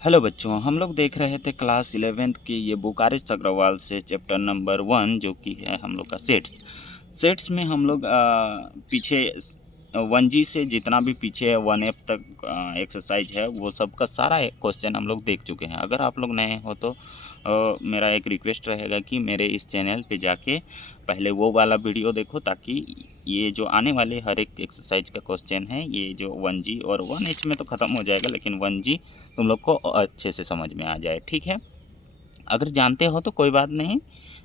Hello बच्चों, हम लोग देख रहे थे क्लास 11th की ये बुक आरिस अग्रवाल से चैप्टर नंबर 1 जो कि है हम लोग का सेट्स में हम लोग पीछे 1G से जितना भी पीछे 1F तक एक्सरसाइज है वो सब का सारा क्वेश्चन हम लोग देख चुके हैं। अगर आप लोग नए हो तो मेरा एक रिक्वेस्ट रहेगा कि मेरे इस चैनल पे जाके पहले वो वाला वीडियो देखो, ताकि ये जो आने वाले हर एक एक्सरसाइज का क्वेश्चन है, ये जो 1G और 1H में तो ख़त्म हो जाएगा, लेकिन 1G तुम लोग को अच्छे से समझ में आ जाए। ठीक है, अगर जानते हो तो कोई बात नहीं,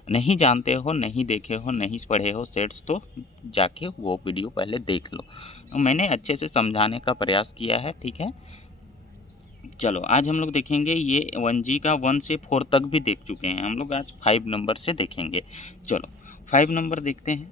नहीं जानते हो, नहीं देखे हो, नहीं पढ़े हो सेट्स, तो जाके वो वीडियो पहले देख लो। मैंने अच्छे से समझाने का प्रयास किया है। ठीक है, चलो आज हम लोग देखेंगे ये 1G का 1 से 4 तक भी देख चुके हैं हम लोग, आज 5 नंबर से देखेंगे। चलो 5 नंबर देखते हैं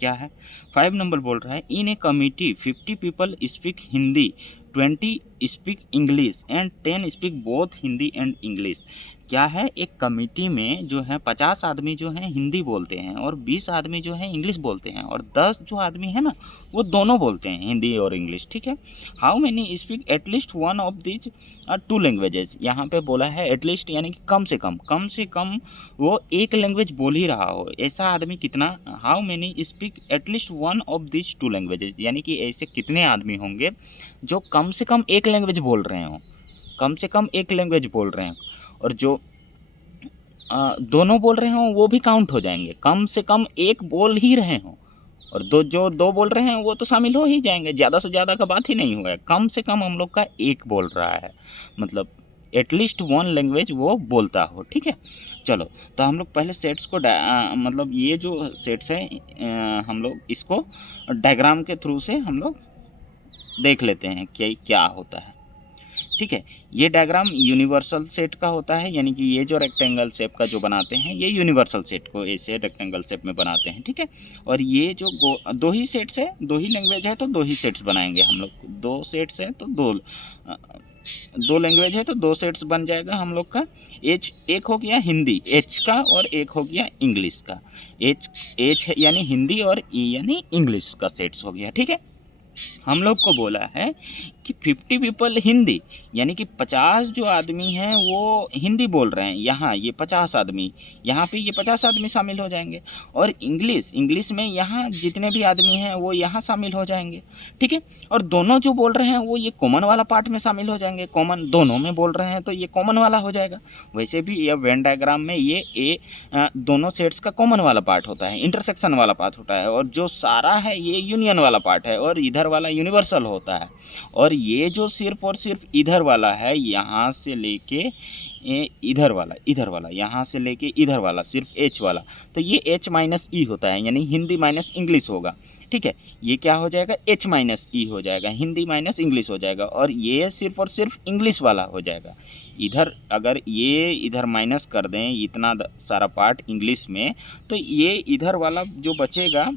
क्या है। 5 नंबर बोल रहा है, in a committee 50 people speak Hindi, 20 speak English and 10 speak both Hindi and English. क्या है, एक कमिटी में जो है 50 आदमी जो हैं हिंदी बोलते हैं और 20 आदमी जो हैं इंग्लिश बोलते हैं और 10 जो आदमी है ना वो दोनों बोलते हैं, हिंदी और इंग्लिश। ठीक है, how many speak at least one of these 2 languages. यहाँ पे बोला है एटलीस्ट, यानी कि कम से कम वो एक लैंग्वेज बोल ही रहा हो, ऐसा आदमी कितना। How many speak at least one of this 2 languages, यानी कि ऐसे कितने आदमी होंगे जो कम से कम एक लैंग्वेज बोल रहे हों, कम से कम एक लैंग्वेज बोल रहे हैं, और जो दोनों बोल रहे हों वो भी काउंट हो जाएंगे। कम से कम एक बोल ही रहे हों और जो दो बोल रहे हैं वो तो शामिल हो ही जाएंगे, ज़्यादा से ज़्यादा का बात ही नहीं हुआ है। कम से कम हम लोग का एक बोल रहा है, मतलब एटलीस्ट 1 लैंग्वेज वो बोलता हो। ठीक है, चलो तो हम लोग पहले सेट्स को मतलब ये जो सेट्स है हम लोग इसको डायग्राम के थ्रू से हम लोग देख लेते हैं कि क्या होता है। ठीक है, ये डायग्राम यूनिवर्सल सेट का होता है, यानी कि ये जो रेक्टेंगल शेप का जो बनाते हैं ये यूनिवर्सल सेट को ऐसे रेक्टेंगल शेप में बनाते हैं। ठीक है, और ये जो दो ही सेट्स है, दो ही लैंग्वेज है तो दो ही सेट्स बनाएंगे हम लोग। दो सेट्स है तो दो लैंग्वेज है तो दो सेट्स बन जाएगा हम लोग का। एच एक हो गया हिंदी एच का और एक हो गया इंग्लिश का। एच यानी हिंदी और ई यानी इंग्लिश का सेट्स हो गया। ठीक है, हम लोग को बोला है कि 50 पीपल हिंदी, यानी कि 50 जो आदमी हैं वो हिंदी बोल रहे हैं। यहाँ ये 50 आदमी, यहाँ पे ये 50 आदमी शामिल हो जाएंगे। और इंग्लिश में यहाँ जितने भी आदमी हैं वो यहाँ शामिल हो जाएंगे। ठीक है, और दोनों जो बोल रहे हैं वो ये कॉमन वाला पार्ट में शामिल हो जाएंगे। कॉमन दोनों में बोल रहे हैं तो ये कॉमन वाला हो जाएगा। वैसे भी ये वेन डायग्राम में ये दोनों सेट्स का कॉमन वाला पार्ट होता है, इंटरसेक्शन वाला पार्ट होता है, और जो सारा है ये यूनियन वाला पार्ट है और इधर वाला यूनिवर्सल होता है। और ये जो सिर्फ और सिर्फ इधर वाला है, यहाँ से लेके इधर वाला यहाँ से लेके इधर वाला सिर्फ एच वाला, तो ये एच माइनस ई होता है, यानी हिंदी माइनस इंग्लिश होगा। ठीक है, ये क्या हो जाएगा, एच माइनस ई हो जाएगा, हिंदी माइनस इंग्लिश हो जाएगा। और ये सिर्फ और सिर्फ इंग्लिश वाला हो जाएगा। इधर अगर ये इधर माइनस कर दें इतना सारा पार्ट इंग्लिश में, तो ये इधर वाला जो बचेगा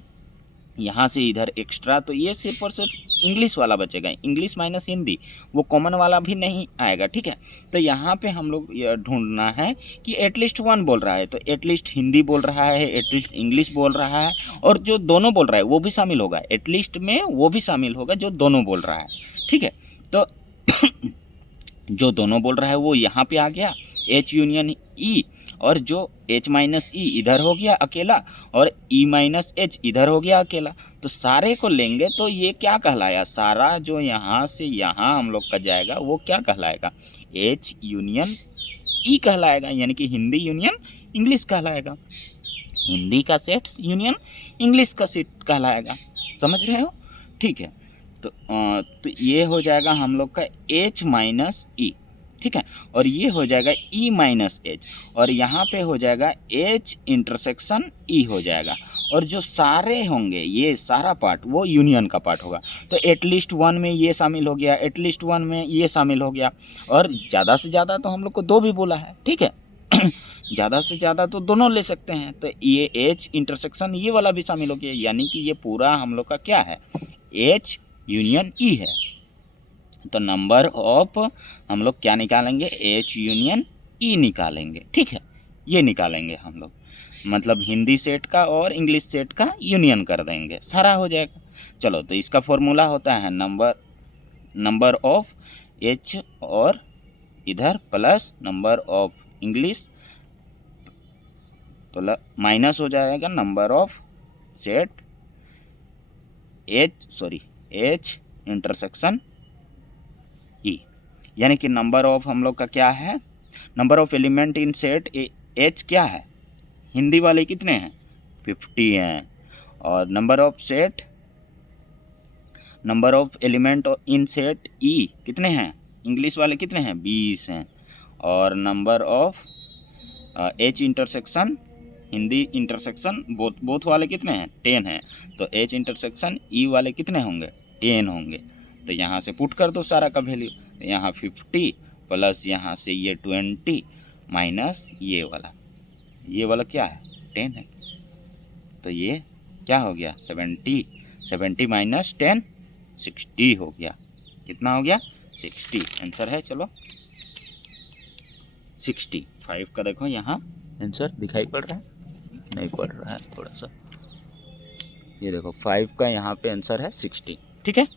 यहाँ से इधर एक्स्ट्रा, तो ये सिर्फ और सिर्फ इंग्लिश वाला बचेगा। इंग्लिश माइनस हिंदी, वो कॉमन वाला भी नहीं आएगा। ठीक है, तो यहाँ पे हम लोग ये ढूंढना है कि एटलीस्ट 1 बोल रहा है तो एटलीस्ट हिंदी बोल रहा है, एटलीस्ट इंग्लिश बोल रहा है, और जो दोनों बोल रहा है वो भी शामिल होगा। एटलीस्ट में वो भी शामिल होगा जो दोनों बोल रहा है। ठीक है, तो जो दोनों बोल रहा है वो यहाँ पे आ गया एच यूनियन ई, और जो एच माइनस ई इधर हो गया अकेला और ई माइनस एच इधर हो गया अकेला। तो सारे को लेंगे तो ये क्या कहलाया, सारा जो यहाँ से यहाँ हम लोग का जाएगा वो क्या कहलाएगा, एच यूनियन ई कहलाएगा, यानी कि हिंदी यूनियन इंग्लिश कहलाएगा। हिंदी का सेट्स यूनियन इंग्लिश का सेट कहलाएगा। समझ रहे हो? ठीक है, तो ये हो जाएगा हम लोग का एच माइनस ई। ठीक है, और ये हो जाएगा ई माइनस एच, और यहाँ पे हो जाएगा एच इंटरसेक्शन ई हो जाएगा। और जो सारे होंगे ये सारा पार्ट वो यूनियन का पार्ट होगा। तो एटलीस्ट 1 में ये शामिल हो गया, एटलीस्ट 1 में ये शामिल हो गया, और ज़्यादा से ज़्यादा तो हम लोग को 2 भी बोला है। ठीक है ज़्यादा से ज़्यादा तो दोनों ले सकते हैं, तो ये एच इंटरसेक्शन ये वाला भी शामिल हो गया, यानी कि ये पूरा हम लोग का क्या है, एच यूनियन ई है। तो नंबर ऑफ हम लोग क्या निकालेंगे, एच यूनियन ई निकालेंगे। ठीक है, ये निकालेंगे हम लोग, मतलब हिंदी सेट का और इंग्लिश सेट का यूनियन कर देंगे, सारा हो जाएगा। चलो तो इसका फॉर्मूला होता है नंबर ऑफ एच और इधर plus number of English plus minus हो जाएगा number of set H intersection E, यानी कि नंबर ऑफ हम लोग का क्या है, number of element in set H क्या है, हिंदी वाले कितने हैं 50 हैं, और number of element in set ई कितने हैं, इंग्लिश वाले कितने हैं 20 हैं, और number of H intersection Hindi intersection both वाले कितने हैं 10 हैं, तो एच इंटरसेक्शन ई वाले कितने होंगे 10 होंगे। तो यहाँ से पुट कर दो सारा का वैल्यू, तो यहाँ 50 प्लस यहाँ से ये 20 माइनस ये वाला क्या है 10 है, तो ये क्या हो गया 70 माइनस 10 60 हो गया, कितना हो गया 60, आंसर है चलो 65 का देखो यहाँ आंसर दिखाई पड़ रहा है, नहीं पड़ रहा है थोड़ा सा, ये देखो 5 का यहाँ पे आंसर है 60। ठीक है,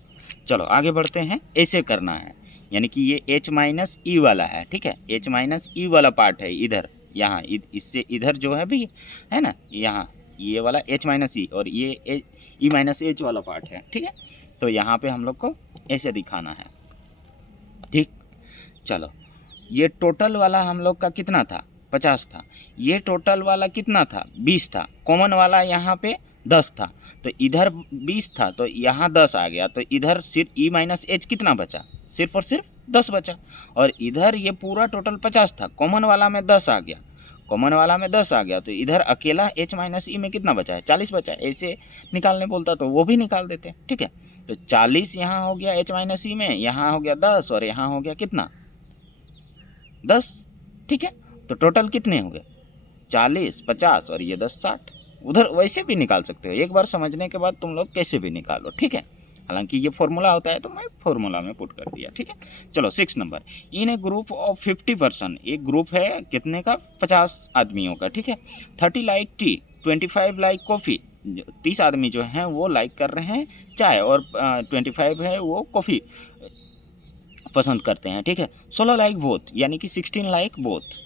चलो आगे बढ़ते हैं, ऐसे करना है, यानी कि ये h माइनस ई वाला है, ठीक है, h माइनस ई वाला पार्ट है इधर, यहाँ इससे इधर जो है भी है ना, यहाँ ये वाला h माइनस ई और ये ई माइनस एच वाला पार्ट है, ठीक है, तो यहाँ पे हम लोग को ऐसे दिखाना है। ठीक, चलो ये टोटल वाला हम लोग का कितना था 50 था, ये टोटल वाला कितना था 20 था, कॉमन वाला यहाँ पे 10 था, तो इधर 20 था तो यहाँ 10 आ गया, तो इधर सिर्फ ई माइनस एच कितना बचा, सिर्फ और सिर्फ 10 बचा, और इधर ये पूरा टोटल 50 था, कॉमन वाला में 10 आ गया, तो इधर अकेला h माइनस ई में कितना बचा है 40 बचा है, ऐसे निकालने बोलता तो वो भी निकाल देते। ठीक है, तो 40 यहाँ हो गया h माइनस ई में, यहाँ हो गया 10 और यहाँ हो गया कितना 10। ठीक है, तो टोटल कितने हो गए 40 50 और ये 10 60, उधर वैसे भी निकाल सकते हो, एक बार समझने के बाद तुम लोग कैसे भी निकालो। ठीक है, हालांकि ये फॉर्मूला होता है तो मैं फॉर्मूला में पुट कर दिया। ठीक है, चलो 6 number, in A group of 50 person, एक ग्रुप है कितने का 50 आदमियों का। ठीक है, 30 लाइक टी 25 लाइक कॉफ़ी, 30 आदमी जो हैं वो लाइक कर रहे हैं चाय और 25 है वो कॉफ़ी पसंद करते हैं। ठीक है, 16 लाइक बोथ यानी कि 16 लाइक बोथ,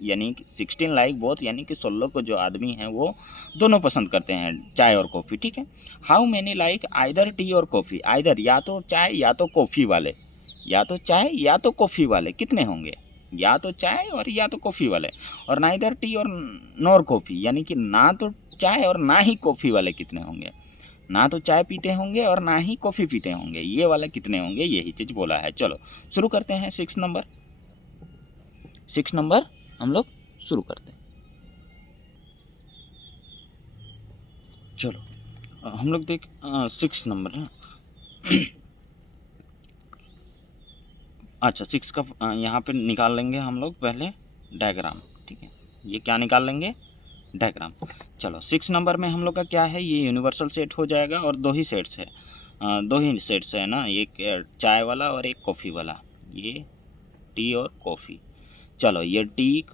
यानी कि 16 लाइक बोथ यानी कि 16 को जो आदमी हैं वो दोनों पसंद करते हैं चाय और कॉफ़ी। ठीक है, how many like either T और कॉफ़ी, आइदर या तो चाय या तो कॉफ़ी वाले, या तो चाय या तो कॉफ़ी वाले कितने होंगे, या तो चाय और या तो कॉफ़ी वाले, और नाइदर टी और नॉर कॉफ़ी यानी कि ना तो चाय और ना ही कॉफ़ी वाले कितने होंगे, ना तो चाय पीते होंगे और ना ही कॉफ़ी पीते होंगे, ये वाले कितने होंगे, यही चीज़ बोला है। चलो शुरू करते हैं 6 नंबर हम लोग शुरू करते हैं। चलो हम लोग देख 6 नंबर है अच्छा 6 का यहाँ पे निकाल लेंगे हम लोग पहले डायग्राम। ठीक है, ये क्या निकाल लेंगे डायग्राम। चलो 6 नंबर में हम लोग का क्या है, ये यूनिवर्सल सेट हो जाएगा और दो ही सेट्स है ना, एक चाय वाला और एक कॉफ़ी वाला, ये टी और कॉफ़ी। चलो ये टी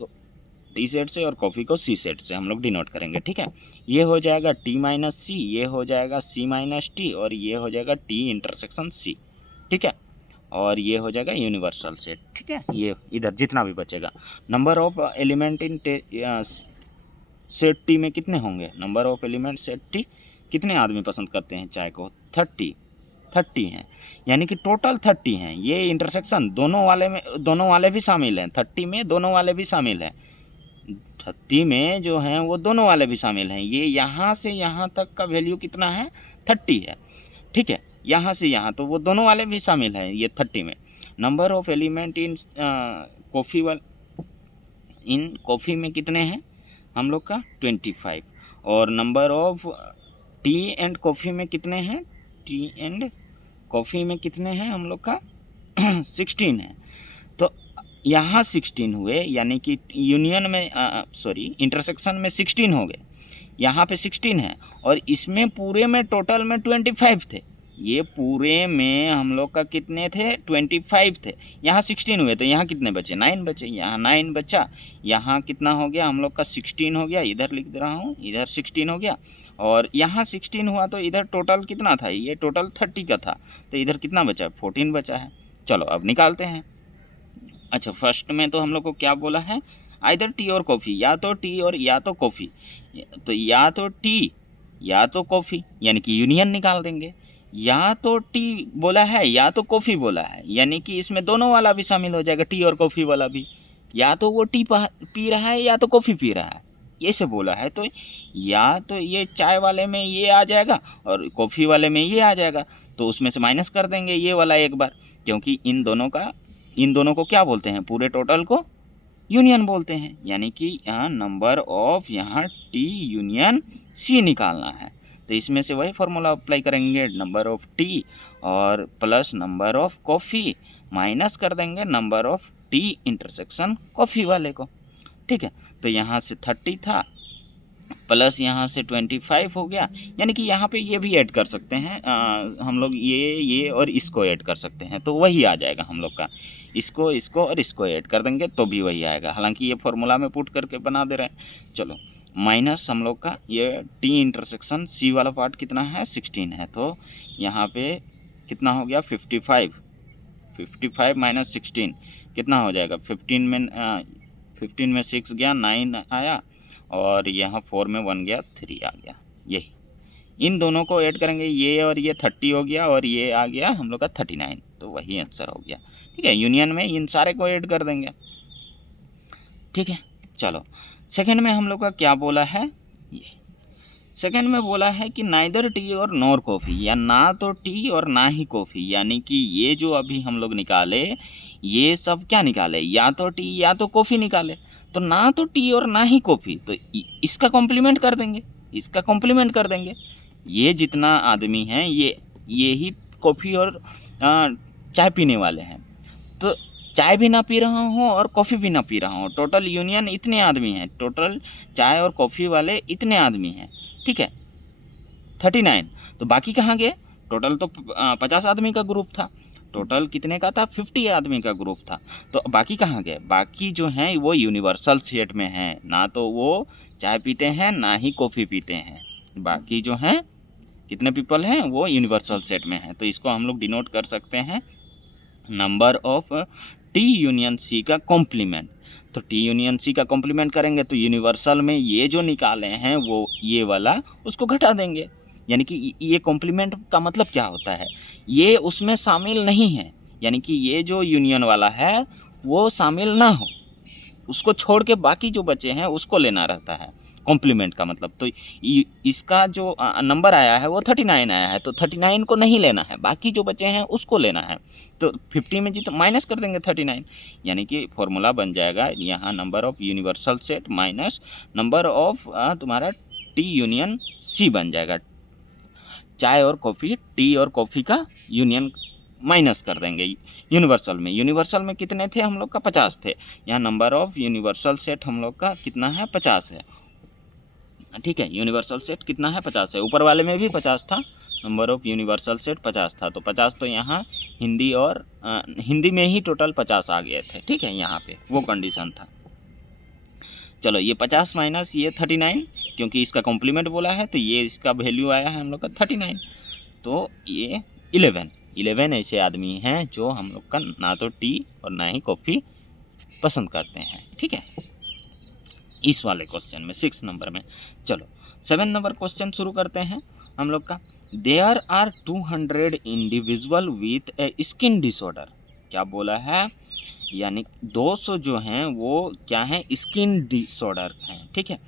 सेट से और कॉफ़ी को सी सेट से हम लोग डिनोट करेंगे। ठीक है, ये हो जाएगा टी माइनस सी, ये हो जाएगा सी माइनस टी और ये हो जाएगा टी इंटरसेक्शन सी। ठीक है, और ये हो जाएगा यूनिवर्सल सेट। ठीक है, ये इधर जितना भी बचेगा, number of element in set T में कितने होंगे, number of element set T कितने आदमी पसंद करते हैं चाय को 30 हैं, यानी कि टोटल 30 हैं। ये इंटरसेक्शन दोनों वाले भी शामिल हैं, 30 में दोनों वाले भी शामिल हैं, 30 में जो हैं वो दोनों वाले भी शामिल हैं। ये यहाँ से यहाँ तक का वैल्यू कितना है 30 है। ठीक है, यहाँ से यहाँ तो वो दोनों वाले भी शामिल हैं ये 30 में। Number of element in coffee में कितने हैं हम लोग का 25, और number of T and coffee में कितने हैं, टी एंड कॉफ़ी में कितने हैं हम लोग का 16 है। तो यहाँ 16 हुए, यानी कि यूनियन में इंटरसेक्शन में 16 हो गए, यहाँ पे 16 है, और इसमें पूरे में टोटल में 25 थे, ये पूरे में हम लोग का कितने थे 25 थे, यहाँ 16 हुए तो यहाँ कितने बचे 9 बचे, यहाँ 9 बचा, यहाँ कितना हो गया हम लोग का 16 हो गया, इधर लिख दे रहा हूँ, इधर 16 हो गया, और यहाँ 16 हुआ तो इधर टोटल कितना था, ये टोटल 30 का था, तो इधर कितना बचा 14 बचा है। चलो अब निकालते हैं, अच्छा, फर्स्ट में तो हम लोग को क्या बोला है, आइदर टी और कॉफ़ी, या तो टी और या तो कॉफ़ी, तो या तो टी या तो कॉफ़ी, यानी कि यूनियन निकाल देंगे। या तो टी बोला है या तो कॉफ़ी बोला है, यानी कि इसमें दोनों वाला भी शामिल हो जाएगा, टी और कॉफ़ी वाला भी। या तो वो टी पी रहा है या तो कॉफ़ी पी रहा है, ये से बोला है। तो या तो ये चाय वाले में ये आ जाएगा और कॉफ़ी वाले में ये आ जाएगा, तो उसमें से माइनस कर देंगे ये वाला एक बार, क्योंकि इन दोनों को क्या बोलते हैं, पूरे टोटल को यूनियन बोलते हैं। यानी कि यहाँ नंबर ऑफ यहाँ टी यूनियन सी निकालना है, तो इसमें से वही फार्मूला अप्लाई करेंगे, नंबर ऑफ टी और plus number of coffee minus कर देंगे number of T intersection coffee वाले को। ठीक है, तो यहाँ से 30 था प्लस यहाँ से 25 हो गया, यानी कि यहाँ पे ये भी ऐड कर सकते हैं हम लोग, ये और इसको ऐड कर सकते हैं, तो वही आ जाएगा हम लोग का। इसको और इसको ऐड कर देंगे तो भी वही आएगा, हालांकि ये फॉर्मूला में पुट करके बना दे रहे हैं। चलो, माइनस हम लोग का ये टी इंटरसेक्शन सी वाला पार्ट कितना है, 16 है, तो यहाँ पे कितना हो गया, 55 माइनस 16 कितना हो जाएगा, 15 में 6 गया, 9 आया, और यहाँ 4 में 1 गया, 3 आ गया। यही इन दोनों को ऐड करेंगे, ये और ये 30 हो गया और ये आ गया हम लोग का 39, तो वही आंसर हो गया। ठीक है, यूनियन में इन सारे को ऐड कर देंगे। ठीक है, चलो सेकंड में हम लोग का क्या बोला है, ये सेकंड में बोला है कि नाइदर टी और नॉर कॉफ़ी, या ना तो टी और ना ही कॉफ़ी, यानी कि ये जो अभी हम लोग निकाले ये सब क्या निकाले, या तो टी या तो कॉफ़ी निकाले, तो ना तो टी और ना ही कॉफ़ी, तो इसका कॉम्प्लीमेंट कर देंगे, इसका कॉम्प्लीमेंट कर देंगे। ये जितना आदमी हैं ये ही कॉफ़ी और चाय पीने वाले हैं, तो चाय भी ना पी रहा हूँ और कॉफ़ी भी ना पी रहा हूँ, टोटल यूनियन इतने आदमी हैं, टोटल चाय और कॉफ़ी वाले इतने आदमी हैं। ठीक है, 39, तो बाकी कहाँ गए, टोटल तो 50 आदमी का ग्रुप था, टोटल कितने का था, 50 आदमी का ग्रुप था, तो बाकी कहाँ गए, बाकी जो हैं वो यूनिवर्सल सेट में हैं, ना तो वो चाय पीते हैं ना ही कॉफ़ी पीते हैं, बाकी जो हैं कितने पीपल हैं वो यूनिवर्सल सेट में हैं, तो इसको हम लोग डिनोट कर सकते हैं number of T union C का कॉम्प्लीमेंट। तो टी यूनियन सी का कॉम्प्लीमेंट करेंगे तो यूनिवर्सल में ये जो निकाले हैं वो ये वाला उसको घटा देंगे, यानी कि ये कॉम्प्लीमेंट का मतलब क्या होता है, ये उसमें शामिल नहीं है, यानी कि ये जो यूनियन वाला है वो शामिल ना हो, उसको छोड़ के बाकी जो बचे हैं उसको लेना रहता है कॉम्प्लीमेंट का मतलब। तो इसका जो नंबर आया है वो 39 आया है, तो 39 को नहीं लेना है, बाकी जो बचे हैं उसको लेना है, तो 50 में जी तो माइनस कर देंगे 39, यानी कि फॉर्मूला बन जाएगा यहाँ number of universal set minus number of तुम्हारा टी यूनियन सी बन जाएगा। चाय और कॉफ़ी, टी और कॉफ़ी का यूनियन माइनस कर देंगे यूनिवर्सल में कितने थे हम लोग का, 50 थे, यहाँ नंबर ऑफ यूनिवर्सल सेट हम लोग का कितना है, 50 है। ठीक है, यूनिवर्सल सेट कितना है, 50 है, ऊपर वाले में भी 50 था, नंबर ऑफ यूनिवर्सल सेट 50 था, तो 50 तो यहाँ हिंदी में ही टोटल 50 आ गए थे। ठीक है, यहाँ पे वो कंडीशन था। चलो, ये 50 माइनस ये 39, क्योंकि इसका कॉम्प्लीमेंट बोला है तो ये इसका वैल्यू आया है हम लोग का 39, तो ये 11 ऐसे आदमी हैं जो हम लोग का ना तो टी और ना ही कॉफ़ी पसंद करते हैं। ठीक है, इस वाले क्वेश्चन में 6 नंबर में। चलो 7 नंबर क्वेश्चन शुरू करते हैं हम लोग का। There are 200 individual with a skin disorder, क्या बोला है, यानी 200 जो हैं वो क्या हैं, स्किन डिसऑर्डर हैं। ठीक है,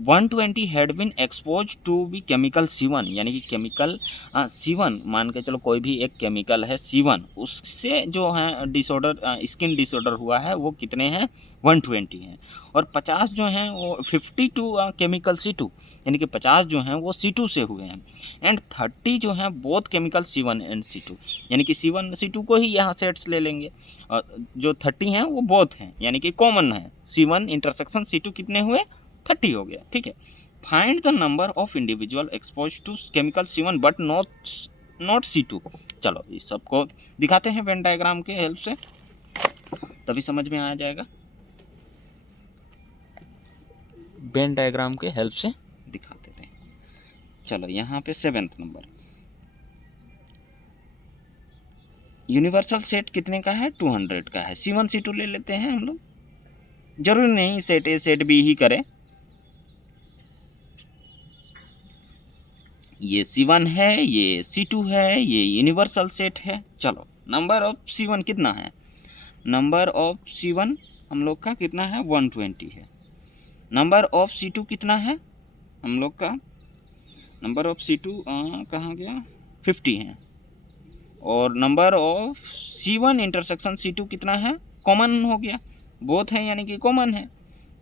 120 had been expose to B chemical C1, यानी कि केमिकल C1 मान के चलो, कोई भी एक केमिकल है C1, उससे जो है डिसऑर्डर स्किन डिसऑर्डर हुआ है वो कितने हैं, 120 हैं, और 50 जो हैं वो 52 केमिकल C2, यानी कि 50 जो हैं वो C2 से हुए हैं, एंड 30 जो हैं both chemical C1 and C2, यानी कि C1 C2 को ही यहाँ सेट्स ले लेंगे, और जो 30 हैं वो बोथ हैं, यानी कि कॉमन है, C1 इंटरसेक्शन C2 कितने हुए, 30 हो गया। ठीक है, find the number of individual expose to chemical C1 but not C2। चलो इस सबको दिखाते हैं वेन डायग्राम के हेल्प से, तभी समझ में आ जाएगा, वेन डायग्राम के हेल्प से दिखाते थे। चलो यहाँ पे 7th नंबर, यूनिवर्सल सेट कितने का है, 200 का है। C1 C2 ले लेते हैं हम लोग, जरूरी नहीं सेट ए सेट बी ही करें। ये C1 है, ये C2 है, ये यूनिवर्सल सेट है। चलो नंबर ऑफ C1 कितना है, नंबर ऑफ C1 हम लोग का कितना है, 120 है। नंबर ऑफ C2 कितना है हम लोग का, नंबर ऑफ C2 कहाँ गया, 50 है। और number of C1 intersection C2 कितना है, कॉमन हो गया, बोथ है यानी कि कॉमन है,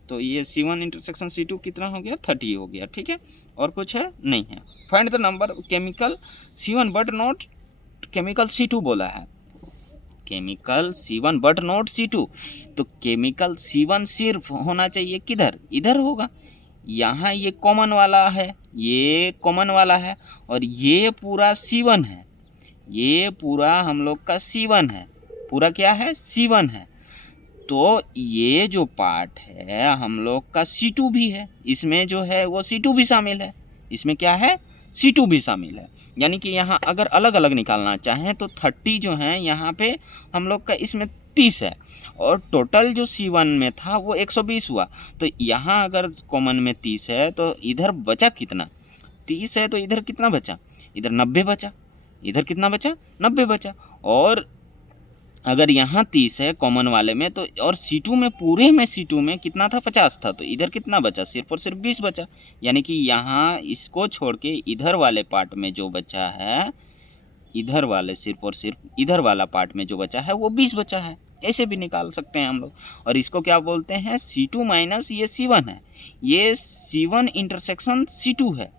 तो ये C1 इंटरसेक्शन C2 कितना हो गया, 30 हो गया। ठीक है, और कुछ है नहीं है। Find the number chemical C1 but not chemical C2 बोला है, chemical C1 but not C2, तो केमिकल C1 सिर्फ होना चाहिए किधर, इधर होगा। यहाँ ये कॉमन वाला है, ये कॉमन वाला है, और ये पूरा C1 है, ये पूरा हम लोग का C1 है, पूरा क्या है, C1 है। तो ये जो पार्ट है हम लोग का C2 भी है, इसमें जो है वो C2 भी शामिल है, इसमें क्या है, C2 भी शामिल है। यानी कि यहाँ अगर अलग अलग निकालना चाहें तो 30 जो है यहाँ पे हम लोग का, इसमें 30 है, और टोटल जो C1 में था वो 120 हुआ। तो यहाँ अगर कॉमन में 30 है तो इधर बचा कितना, 30 है तो इधर कितना बचा, इधर 90 बचा, इधर कितना बचा, 90 बचा। और अगर यहाँ 30 है कॉमन वाले में तो, और C2 में पूरे में C2 में कितना था, 50 था, तो इधर कितना बचा, सिर्फ और सिर्फ 20 बचा। यानी कि यहाँ इसको छोड़ के इधर वाले पार्ट में जो बचा है, इधर वाले सिर्फ और सिर्फ इधर वाला पार्ट में जो बचा है वो 20 बचा है। ऐसे भी निकाल सकते हैं हम लोग। और इसको क्या बोलते हैं, C2 माइनस ये C1 है, ये C1 इंटरसेक्शन C2 है,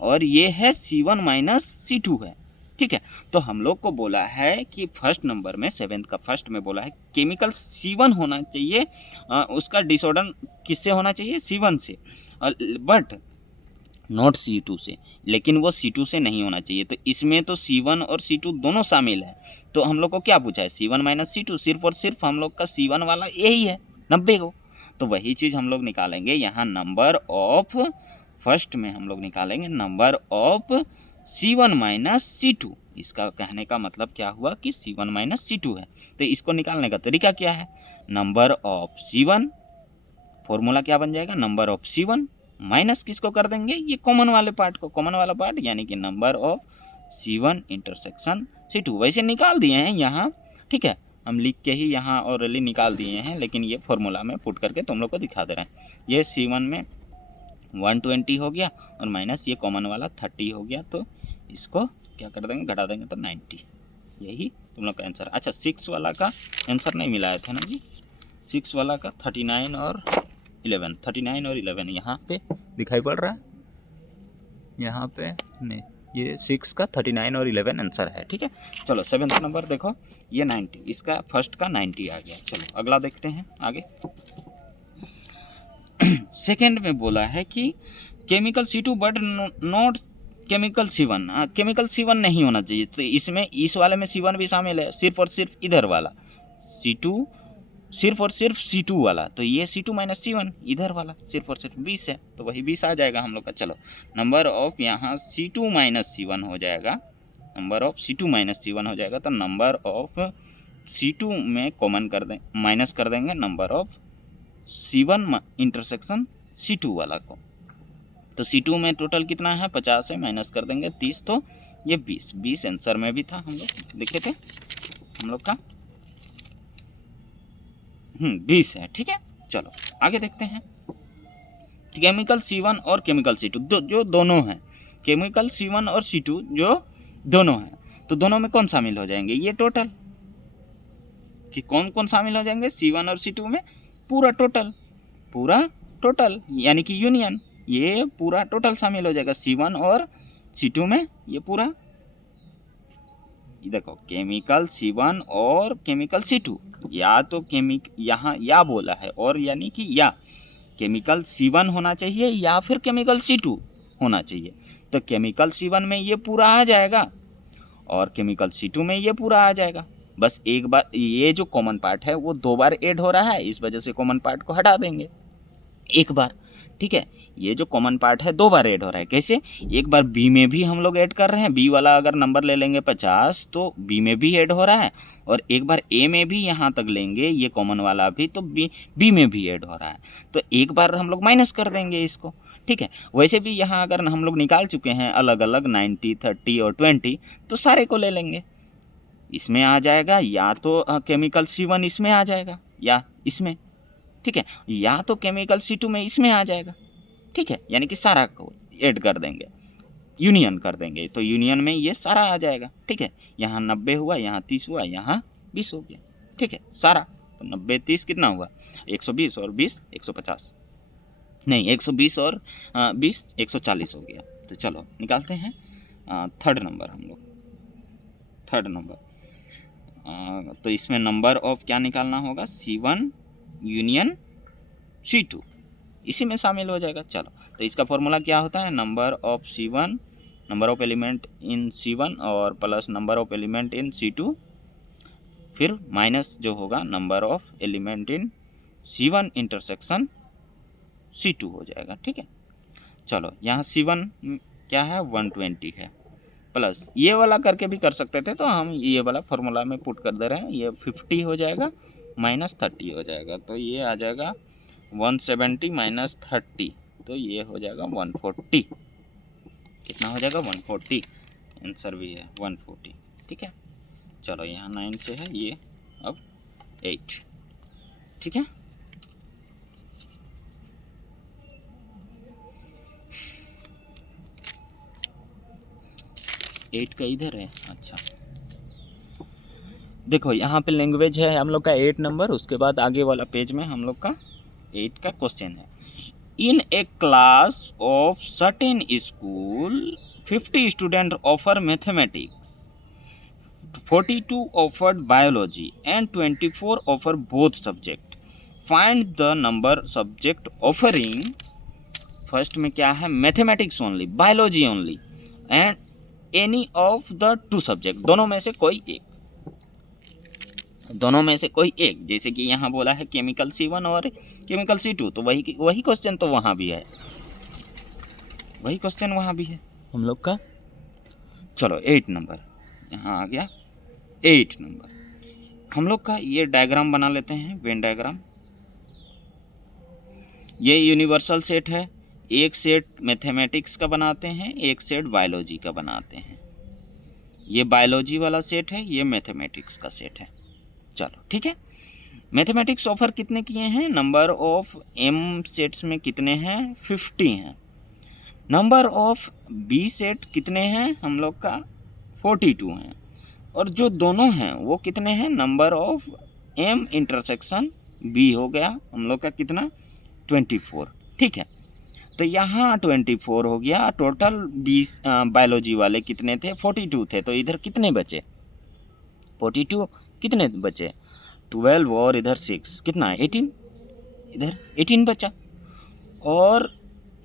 और ये है C1 माइनस C2 है। ठीक है, तो हम लोग को बोला है कि फर्स्ट नंबर में, 7th का फर्स्ट में बोला है केमिकल C1 होना चाहिए, उसका डिसऑर्डर किससे होना चाहिए, C1 से, बट नॉट C2 से, लेकिन वो C2 से नहीं होना चाहिए। तो इसमें तो C1 और C2 दोनों शामिल है। तो हम लोग को क्या पूछा है, C1 माइनस C2, सिर्फ और सिर्फ हम लोग का C1 वाला यही है, 90 को। तो वही चीज़ हम लोग निकालेंगे यहाँ, नंबर ऑफ फर्स्ट में हम लोग निकालेंगे number of C1 minus C2। इसका कहने का मतलब क्या हुआ कि C1 माइनस C2 है। तो इसको निकालने का तरीका क्या है, नंबर ऑफ C1, फॉर्मूला क्या बन जाएगा, नंबर ऑफ C1 माइनस किसको कर देंगे, ये कॉमन वाले पार्ट को, कॉमन वाला पार्ट यानी कि number of C1 intersection C2। वैसे निकाल दिए हैं यहाँ, ठीक है, हम लिख के ही यहाँ ऑरली निकाल दिए हैं, लेकिन ये फॉर्मूला में पुट करके तुम लोग को दिखा दे रहे हैं। ये C1 में 120 हो गया, और माइनस ये कॉमन वाला 30 हो गया, तो इसको क्या कर देंगे, घटा देंगे तो 90। यही तुम लोग का आंसर। अच्छा 6 वाला का आंसर नहीं मिलाया था ना जी, 6 वाला का 39 और 11 यहाँ पे दिखाई पड़ रहा है, यहाँ पे नहीं, ये 6 का 39 और 11 आंसर है। ठीक है, चलो 7th नंबर देखो, ये 90, इसका फर्स्ट का 90 आ गया। चलो अगला देखते हैं आगे। सेकेंड में बोला है कि chemical C2 but not chemical C1। Chemical C1 नहीं होना चाहिए, तो इसमें इस वाले में C1 भी शामिल है, सिर्फ और सिर्फ इधर वाला C2, सिर्फ और सिर्फ C2 वाला, तो ये C2 माइनस C1 इधर वाला सिर्फ और सिर्फ 20 है, तो वही 20 आ जाएगा हम लोग का। चलो नंबर ऑफ यहाँ C2 माइनस C1 हो जाएगा, number of C2 minus C1 हो जाएगा, तो नंबर ऑफ C2 में कॉमन कर दें, माइनस कर देंगे number of C1 intersection C2 वाला को। तो C2 में टोटल कितना है, 50 है, माइनस कर देंगे 30, तो ये 20 आंसर में भी था, हम लोग देखे थे हम लोग का 20 है। ठीक है, चलो आगे देखते हैं। केमिकल C1 और केमिकल C2 जो दोनों हैं, केमिकल C1 और C2 जो दोनों हैं, तो दोनों में कौन शामिल हो जाएंगे, ये टोटल, कि कौन कौन शामिल हो जाएंगे C1 और C2 में, पूरा टोटल यानी कि यूनियन, ये पूरा टोटल शामिल हो जाएगा C1 और C2 में, ये पूरा देखो केमिकल C1 और केमिकल C2, या तो यहाँ या बोला है, और यानी कि या केमिकल C1 होना चाहिए या फिर केमिकल C2 होना चाहिए। तो केमिकल C1 में ये पूरा आ जाएगा और केमिकल C2 में ये पूरा आ जाएगा। बस एक बार ये जो कॉमन पार्ट है वो 2 बार ऐड हो रहा है, इस वजह से कॉमन पार्ट को हटा देंगे एक बार। ठीक है। ये जो कॉमन पार्ट है 2 बार ऐड हो रहा है। कैसे? एक बार बी में भी हम लोग ऐड कर रहे हैं, बी वाला अगर नंबर ले लेंगे 50 तो बी में भी ऐड हो रहा है, और एक बार ए में भी यहाँ तक लेंगे ये कॉमन वाला भी तो बी में भी ऐड हो रहा है। तो एक बार हम लोग माइनस कर देंगे इसको, ठीक है। वैसे भी यहाँ अगर हम लोग निकाल चुके हैं अलग अलग 90, 30 और 20, तो सारे को ले लेंगे। इसमें आ जाएगा या तो केमिकल C1 इसमें आ जाएगा या इसमें, ठीक है, या तो केमिकल C2 में इसमें आ जाएगा, ठीक है। यानी कि सारा को ऐड कर देंगे, यूनियन कर देंगे, तो यूनियन में ये सारा आ जाएगा, ठीक है। यहाँ 90 हुआ, यहाँ 30 हुआ, यहाँ 20 हो गया, ठीक है, सारा। तो 90 30 कितना हुआ? 120 और 20 150, नहीं 120 और 20 140 हो गया। तो चलो निकालते हैं थर्ड नंबर हम लोग। थर्ड नंबर तो इसमें नंबर ऑफ क्या निकालना होगा? C1 यूनियन C2 इसी में शामिल हो जाएगा। चलो, तो इसका फॉर्मूला क्या होता है? Number of C1, number of element in C1 और plus number of element in C2, फिर माइनस जो होगा number of element in C1 intersection C2 हो जाएगा, ठीक है। चलो, यहाँ C1 क्या है? 120 है, प्लस ये वाला करके भी कर सकते थे, तो हम ये वाला फॉर्मूला में पुट कर दे रहे हैं। ये 50 हो जाएगा माइनस 30 हो जाएगा, तो ये आ जाएगा 170 माइनस 30, तो ये हो जाएगा 140। कितना हो जाएगा? 140। आंसर भी है 140, ठीक है। चलो, यहाँ 9 से है ये, अब 8, ठीक है। एट का इधर है, अच्छा। देखो यहाँ पे लैंग्वेज है हम लोग का 8 नंबर, उसके बाद आगे वाला पेज में हम लोग का 8 का क्वेश्चन है। In a class of certain school 50 student offer mathematics, 42 offered biology and 24 offer both subject. Find the number subject offering, first में क्या है? Mathematics only, biology only and any of the 2 subject, दोनों में से कोई एक, दोनों में से कोई एक। जैसे कि यहाँ बोला है केमिकल C1 और केमिकल C2, तो वही क्वेश्चन तो वहाँ भी है, वही क्वेश्चन वहाँ भी है हम लोग का। चलो 8 नंबर यहाँ आ गया। 8 नंबर हम लोग का ये डायग्राम बना लेते हैं, वेन डायग्राम। ये यूनिवर्सल सेट है, एक सेट मैथमेटिक्स का बनाते हैं, एक सेट बायोलॉजी का बनाते हैं। ये बायोलॉजी वाला सेट है, ये मैथमेटिक्स का सेट है। चलो ठीक है। मैथमेटिक्स ऑफर कितने किए हैं? नंबर ऑफ M सेट्स में कितने हैं? 50 हैं। नंबर ऑफ B सेट कितने हैं हम लोग का? 42 हैं। और जो दोनों हैं वो कितने हैं? Number of M intersection B हो गया हम लोग का कितना? 24, ठीक है। तो यहाँ 24 हो गया। टोटल 20 बायोलॉजी वाले कितने थे? 42 थे। तो इधर कितने बचे? 42 कितने बचे? 12 और इधर 6 कितना? 18, इधर 18 बचा। और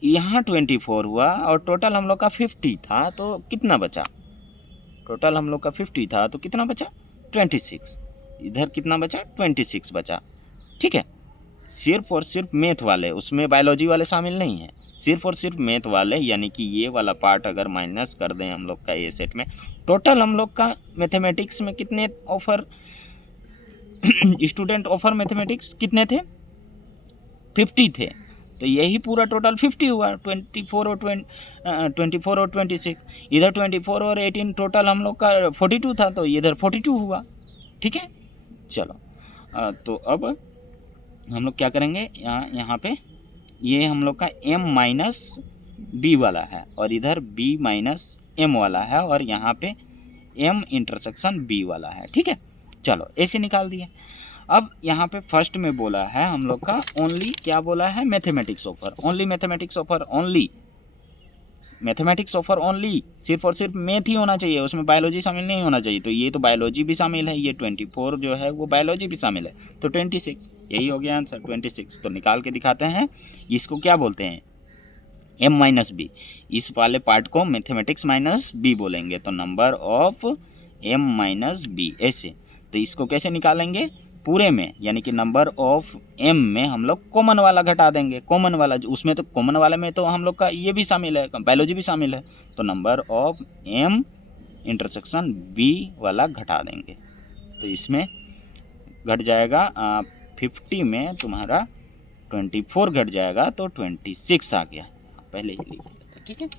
यहाँ 24 हुआ और टोटल हम लोग का 50 था, तो कितना बचा? टोटल हम लोग का 50 था तो कितना बचा? 26। इधर कितना बचा? 26 बचा, ठीक है। सिर्फ और सिर्फ मैथ वाले, उसमें बायोलॉजी वाले शामिल नहीं हैं, सिर्फ और सिर्फ मैथ वाले, यानी कि ये वाला पार्ट अगर माइनस कर दें हम लोग का ये सेट में, टोटल हम लोग का मैथमेटिक्स में कितने ऑफर स्टूडेंट ऑफर मैथमेटिक्स कितने थे? 50 थे। तो यही पूरा टोटल 50 हुआ। 24 और 26, इधर 24 और 18, टोटल हम लोग का 42 था, तो इधर 42 हुआ, ठीक है। चलो तो अब हम लोग क्या करेंगे? यहाँ पे ये हम लोग का M माइनस B वाला है और इधर B माइनस M वाला है और यहाँ पे M इंटरसेक्शन B वाला है, ठीक है। चलो ऐसे निकाल दिए। अब यहाँ पे फर्स्ट में बोला है हम लोग का ओनली, क्या बोला है? Mathematics offer only, mathematics offer only, mathematics offer only. सिर्फ और सिर्फ मैथ ही होना चाहिए, उसमें बायोलॉजी शामिल नहीं होना चाहिए। तो ये तो बायोलॉजी भी शामिल है, ये 24 जो है वो बायोलॉजी भी शामिल है, तो 26, यही हो गया आंसर 26। तो निकाल के दिखाते हैं। इसको क्या बोलते हैं? M minus B। इस वाले पार्ट को मैथमेटिक्स माइनस B बोलेंगे, तो number of M minus B ऐसे। तो इसको कैसे निकालेंगे? पूरे में यानी कि नंबर ऑफ m में हम लोग कॉमन वाला घटा देंगे। कॉमन वाला उसमें तो कॉमन वाले में तो हम लोग का ये भी शामिल है, बायोलॉजी भी शामिल है, तो number of m intersection b वाला घटा देंगे। तो इसमें घट जाएगा 50 में तुम्हारा 24 घट जाएगा तो 26 आ गया, पहले ही लिख लिया। ठीक है,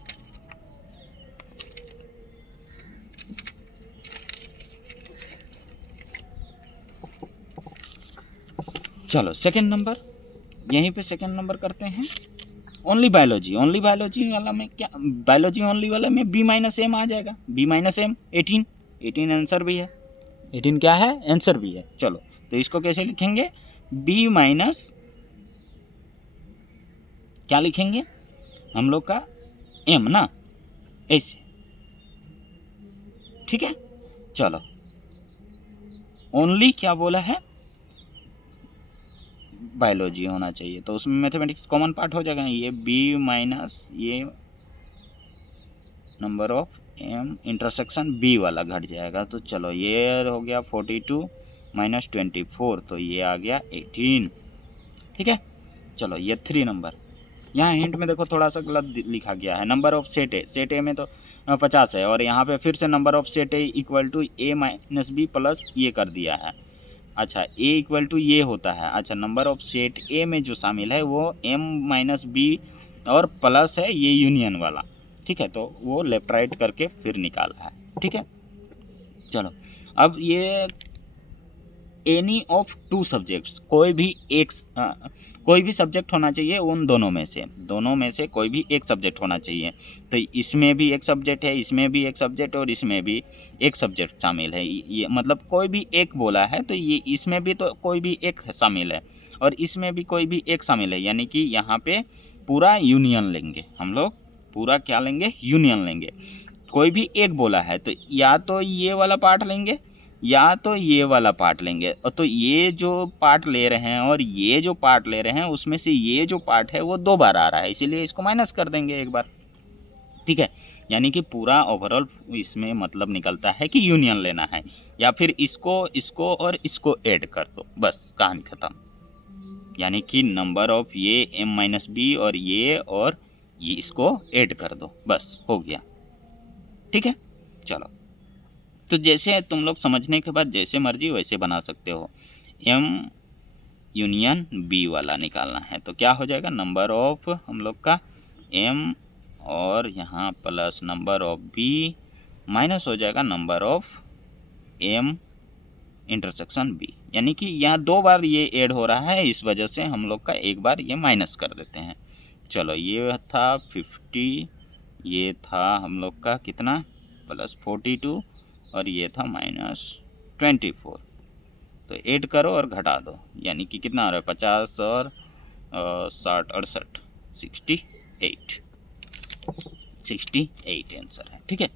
चलो सेकंड नंबर, यहीं पे सेकंड नंबर करते हैं। ओनली बायोलॉजी, ओनली बायोलॉजी वाला में क्या, बायोलॉजी ओनली वाला में b माइनस एम आ जाएगा, b माइनस एम 18, 18 आंसर भी है, 18 क्या है, आंसर भी है। चलो तो इसको कैसे लिखेंगे, b माइनस क्या लिखेंगे हम लोग का m ना, ऐसे। ठीक है, चलो ओनली क्या बोला है, बायोलॉजी होना चाहिए, तो उसमें मैथमेटिक्स कॉमन पार्ट हो जाएगा। ये b माइनस ये number of m intersection b वाला घट जाएगा। तो चलो ये हो गया 42 माइनस 24, तो ये आ गया 18। ठीक है, चलो ये 3 नंबर। यहाँ हिंट में देखो थोड़ा सा गलत लिखा गया है, number of set A, set A में तो 50 है, और यहाँ पे फिर से number of set A equal to a minus B plus ये कर दिया है। अच्छा, a इक्वल टू ये होता है। अच्छा, नंबर ऑफ सेट a में जो शामिल है वो m माइनस बी और प्लस है ये यूनियन वाला। ठीक है, तो वो लेफ्ट राइट करके फिर निकाला है। ठीक है, चलो अब ये एनी ऑफ टू सब्जेक्ट्स, कोई भी सब्जेक्ट होना चाहिए उन दोनों में से कोई भी एक सब्जेक्ट होना चाहिए। तो इसमें भी एक सब्जेक्ट है, इसमें भी एक सब्जेक्ट और इसमें भी एक सब्जेक्ट शामिल है। ये मतलब कोई भी एक बोला है तो ये इसमें भी तो कोई भी एक शामिल है और इसमें भी कोई भी एक शामिल है, यानी कि यहाँ पे पूरा यूनियन लेंगे हम लोग, पूरा क्या लेंगे, यूनियन लेंगे। कोई भी एक बोला है तो या तो ये वाला पार्ट लेंगे या तो ये वाला पार्ट लेंगे, और तो ये जो पार्ट ले रहे हैं और ये जो पार्ट ले रहे हैं उसमें से ये जो पार्ट है वो 2 बार आ रहा है, इसीलिए इसको माइनस कर देंगे एक बार। ठीक है, यानी कि पूरा ओवरऑल इसमें मतलब निकलता है कि यूनियन लेना है, या फिर इसको और इसको ऐड कर दो, बस कहानी खत्म। यानी कि नंबर ऑफ ये m माइनस बी और ये इसको ऐड कर दो, बस हो गया। ठीक है, चलो तो जैसे तुम लोग समझने के बाद जैसे मर्जी वैसे बना सकते हो। m यूनियन b वाला निकालना है तो क्या हो जाएगा, नंबर ऑफ हम लोग का m और यहाँ plus number of b minus हो जाएगा number of m intersection b, यानी कि यहाँ 2 बार ये ऐड हो रहा है, इस वजह से हम लोग का एक बार ये माइनस कर देते हैं। चलो ये था 50, ये था हम लोग का कितना प्लस 42 और ये था माइनस 24, तो ऐड करो और घटा दो, यानी कि कितना आ रहा है 50 और 60 68 68 आंसर है। ठीक है,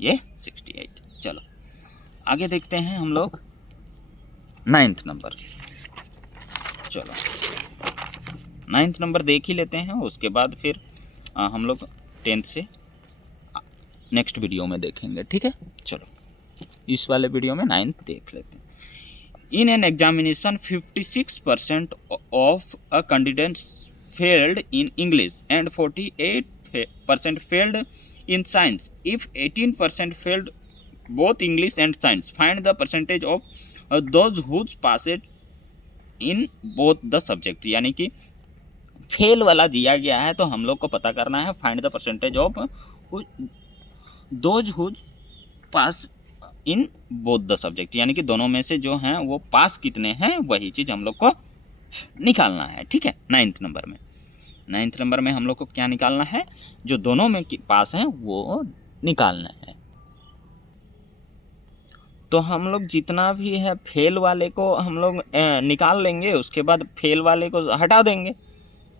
ये 68। चलो आगे देखते हैं हम लोग 9th नंबर। चलो 9th नंबर देख ही लेते हैं, उसके बाद फिर हम लोग 10th से नेक्स्ट वीडियो में देखेंगे। ठीक है, चलो इस वाले वीडियो में 9th देख लेते हैं। In an examination 56% of a candidates failed in English and 48% failed in science. If 18% failed both English and science, find the percentage of those who passed in both the subject. यानी कि fail वाला दिया गया है तो हम लोग को पता करना है find the percentage of those whose pass in both the subject, यानी कि दोनों में से जो हैं वो पास कितने हैं वही चीज़ हम लोग को निकालना है। ठीक है, 9th नंबर में हम लोग को क्या निकालना है, जो दोनों में पास हैं वो निकालना है। तो हम लोग जितना भी है फेल वाले को हम लोग निकाल लेंगे, उसके बाद फेल वाले को हटा देंगे,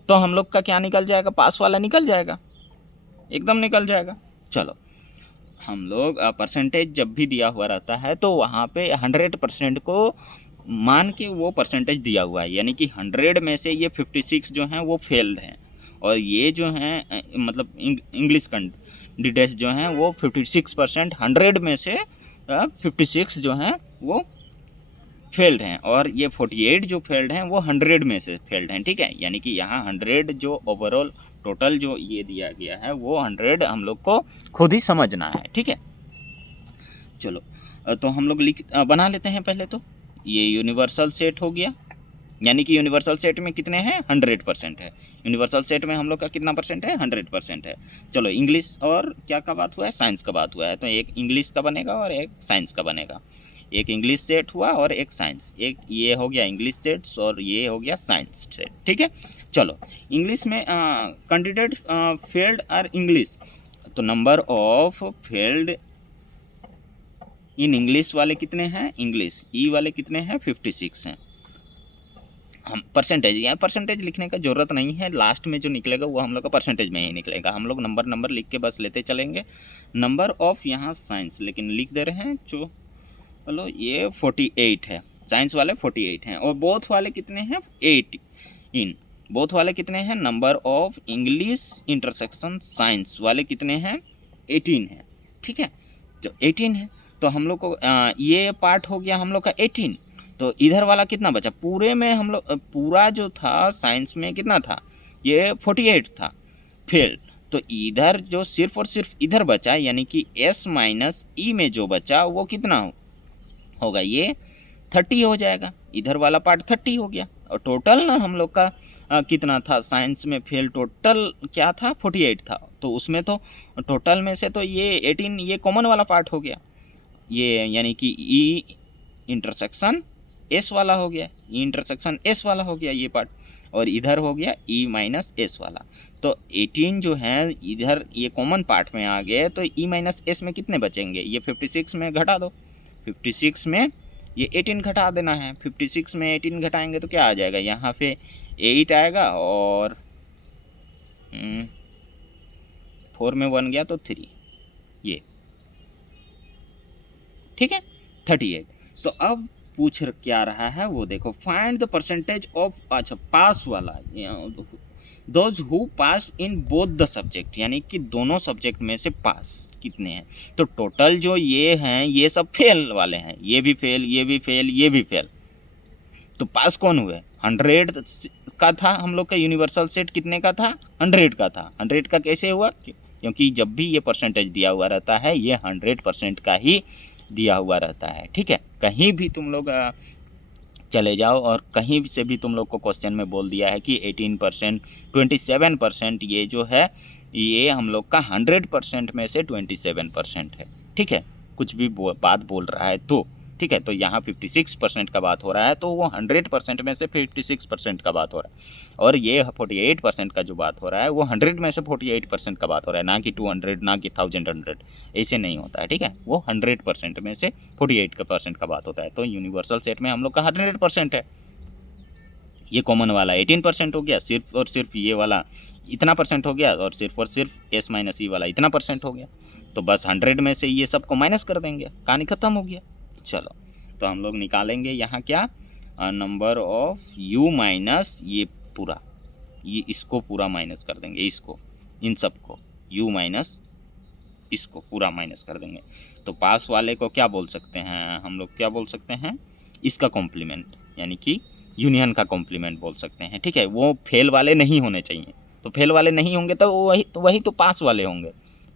तो हम लोग का क्या निकल जाएगा, पास वाला निकल जाएगा, एकदम निकल जाएगा। चलो हम लोग परसेंटेज जब भी दिया हुआ रहता है तो वहाँ पे 100% को मान के वो परसेंटेज दिया हुआ है, यानी कि 100 में से ये 56 जो हैं वो फेल्ड हैं और ये जो हैं मतलब इंग्लिश कैंडिडेट्स जो हैं वो 56%, 100 में से 56 जो हैं वो फेल्ड हैं, और ये 48 जो फेल्ड हैं वो 100 में से फेल्ड हैं, ठीक है। यानी कि यहाँ 100 जो ओवरऑल टोटल जो ये दिया गया है वो 100 हम लोग को खुद ही समझना है, ठीक है। चलो तो हम लोग बना लेते हैं पहले। तो ये यूनिवर्सल सेट हो गया, यानी कि यूनिवर्सल सेट में कितने हैं, 100% है। यूनिवर्सल सेट में हम लोग का कितना परसेंट है, 100% है। चलो इंग्लिश और क्या का बात हुआ है, साइंस का बात हुआ है, तो एक इंग्लिश का बनेगा और एक साइंस का बनेगा। एक इंग्लिश सेट हुआ और एक साइंस, एक ये हो गया इंग्लिश सेट्स और ये हो गया साइंस सेट, ठीक है। चलो इंग्लिश में कैंडिडेट फेल्ड आर इंग्लिश, तो number of failed in English वाले कितने हैं, इंग्लिश ई वाले कितने हैं, 56 हैं। हम परसेंटेज, यहाँ परसेंटेज लिखने का ज़रूरत नहीं है, लास्ट में जो निकलेगा वो हम लोग का परसेंटेज में ही निकलेगा। हम लोग नंबर लिख के बस लेते चलेंगे। नंबर ऑफ यहाँ साइंस लेकिन लिख दे रहे हैं, जो चलो ये 48 है, साइंस वाले 48 हैं, और बोथ वाले कितने हैं, 18। बोथ वाले कितने हैं, number of English intersection science वाले कितने हैं, 18 हैं, ठीक है। तो 18 है, तो हम लोग को ये पार्ट हो गया हम लोग का 18। तो इधर वाला कितना बचा, पूरे में हम लोग पूरा जो था साइंस में कितना था, ये 48 था फेल। तो इधर जो सिर्फ और सिर्फ इधर बचा, यानी कि S माइनस ई में जो बचा वो कितना होगा, ये 30 हो जाएगा। इधर वाला पार्ट 30 हो गया, और टोटल ना हम लोग का कितना था साइंस में फेल, टोटल क्या था, 48 था। तो उसमें तो टोटल में से तो ये 18 ये कॉमन वाला पार्ट हो गया, ये यानी कि ई इंटरसेक्शन एस वाला हो गया, ई इंटरसेक्शन एस वाला हो गया ये पार्ट, और इधर हो गया ई माइनस एस वाला। तो 18 जो है इधर ये कॉमन पार्ट में आ गए, तो ई माइनस एस में कितने बचेंगे, ये 56 में घटा दो, 56 में ये 18 घटा देना है। 56 में 18 घटाएंगे तो क्या आ जाएगा, यहाँ पे 8 आएगा, और 4 में 1 गया तो 3, ये ठीक है 38। तो अब पूछ क्या रहा है वो देखो, फाइंड द परसेंटेज ऑफ, अच्छा पास वाला, those who pass in both the subject, यानी कि दोनों सब्जेक्ट में से पास कितने हैं। तो टोटल जो ये हैं ये सब फेल वाले हैं, ये भी फेल, ये भी फेल, ये भी फेल। तो पास कौन हुए, 100 का था हम लोग का यूनिवर्सल सेट, कितने का था, 100 का था। 100 का कैसे हुआ, क्योंकि जब भी ये परसेंटेज दिया हुआ रहता है ये 100% का ही दिया हुआ रहता है, ठीक है। कहीं भी तुम लोग चले जाओ और कहीं से भी तुम लोग को क्वेश्चन में बोल दिया है कि 18%, 27%, ये जो है ये हम लोग का 100% में से 27% है, ठीक है। कुछ भी बात बोल रहा है तो, ठीक है। तो यहाँ 56% का बात हो रहा है, तो वो 100% में से 56% का बात हो रहा है, और ये 48% का जो बात हो रहा है वो 100 में से 48% का बात हो रहा है, ना कि 200, ना कि 1100, ऐसे नहीं होता है, ठीक है। वो 100% में से 48% का बात होता है। तो यूनिवर्सल सेट में हम लोग का 100% है, ये कॉमन वाला 18% हो गया, सिर्फ और सिर्फ ये वाला इतना परसेंट हो गया, और सिर्फ एस माइनस ई वाला इतना परसेंट हो गया। तो बस 100 में से ये सबको माइनस कर देंगे, कहानी ख़त्म हो गया। चलो तो हम लोग निकालेंगे यहाँ क्या, नंबर ऑफ u माइनस ये पूरा, ये इसको पूरा माइनस कर देंगे, इसको इन सबको u माइनस इसको पूरा माइनस कर देंगे। तो पास वाले को क्या बोल सकते हैं हम लोग, क्या बोल सकते हैं, इसका कॉम्प्लीमेंट, यानी कि यूनियन का कॉम्प्लीमेंट बोल सकते हैं, ठीक है। वो फेल वाले नहीं होने चाहिए, तो फेल वाले नहीं होंगे तो वही तो पास वाले होंगे,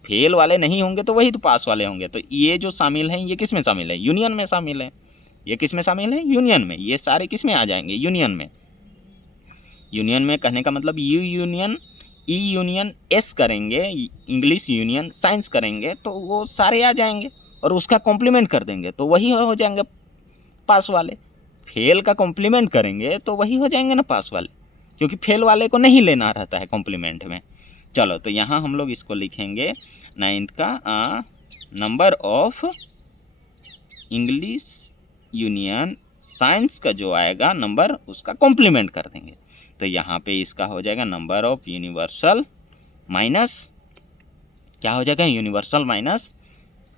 फेल वाले नहीं होंगे तो वही तो पास वाले होंगे। तो ये जो शामिल हैं ये किस में शामिल है, यूनियन में शामिल है। ये किस में शामिल है, यूनियन में। ये सारे किस में आ जाएंगे, यूनियन में। यूनियन में कहने का मतलब you union E union S करेंगे, इंग्लिश यूनियन साइंस करेंगे, तो वो सारे आ जाएंगे और उसका कॉम्प्लीमेंट कर देंगे तो वही हो जाएंगे पास वाले। फेल का कॉम्प्लीमेंट करेंगे तो वही हो जाएंगे ना पास वाले, क्योंकि फेल वाले को नहीं लेना रहता है कॉम्प्लीमेंट में। चलो तो यहाँ हम लोग इसको लिखेंगे 9th का number of English union science का जो आएगा नंबर उसका कॉम्प्लीमेंट कर देंगे। तो यहाँ पे इसका हो जाएगा नंबर ऑफ यूनिवर्सल माइनस क्या हो जाएगा, यूनिवर्सल माइनस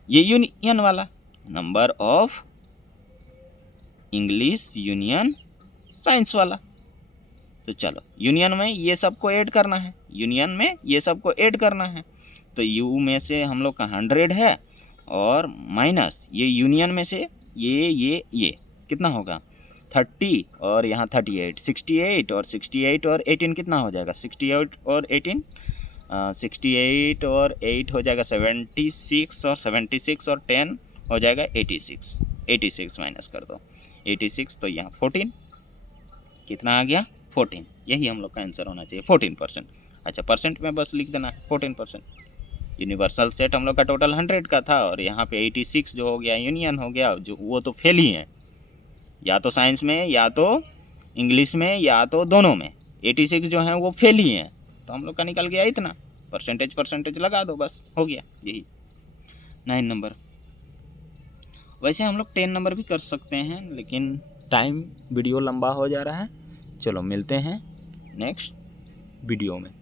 ये यूनियन वाला number of English union science वाला। तो चलो यूनियन में ये सबको ऐड करना है, यूनियन में ये सबको ऐड करना है। तो यू में से हम लोग का 100 है और माइनस ये यूनियन में से ये कितना होगा 30 और यहाँ 38, 68 और 68 और 18 कितना हो जाएगा? 68 और 18 68 और 8 हो जाएगा 76 और 76 और 10 हो जाएगा 86। 86 माइनस कर दो 86, तो यहाँ 14 कितना आ गया? 14। यही हम लोग का आंसर होना चाहिए 14%। अच्छा, परसेंट में बस लिख देना 14%। यूनिवर्सल सेट हम लोग का टोटल 100 का था और यहाँ पे 86 जो हो गया यूनियन हो गया, जो वो तो फेल ही है, या तो साइंस में या तो इंग्लिश में या तो दोनों में। 86 जो है वो फेल ही है, तो हम लोग का निकल गया इतना। परसेंटेज लगा दो, बस हो गया। यही 9 नंबर। वैसे हम लोग 10 नंबर भी कर सकते हैं, लेकिन टाइम वीडियो लंबा हो जा रहा है। चलो मिलते हैं नेक्स्ट वीडियो में।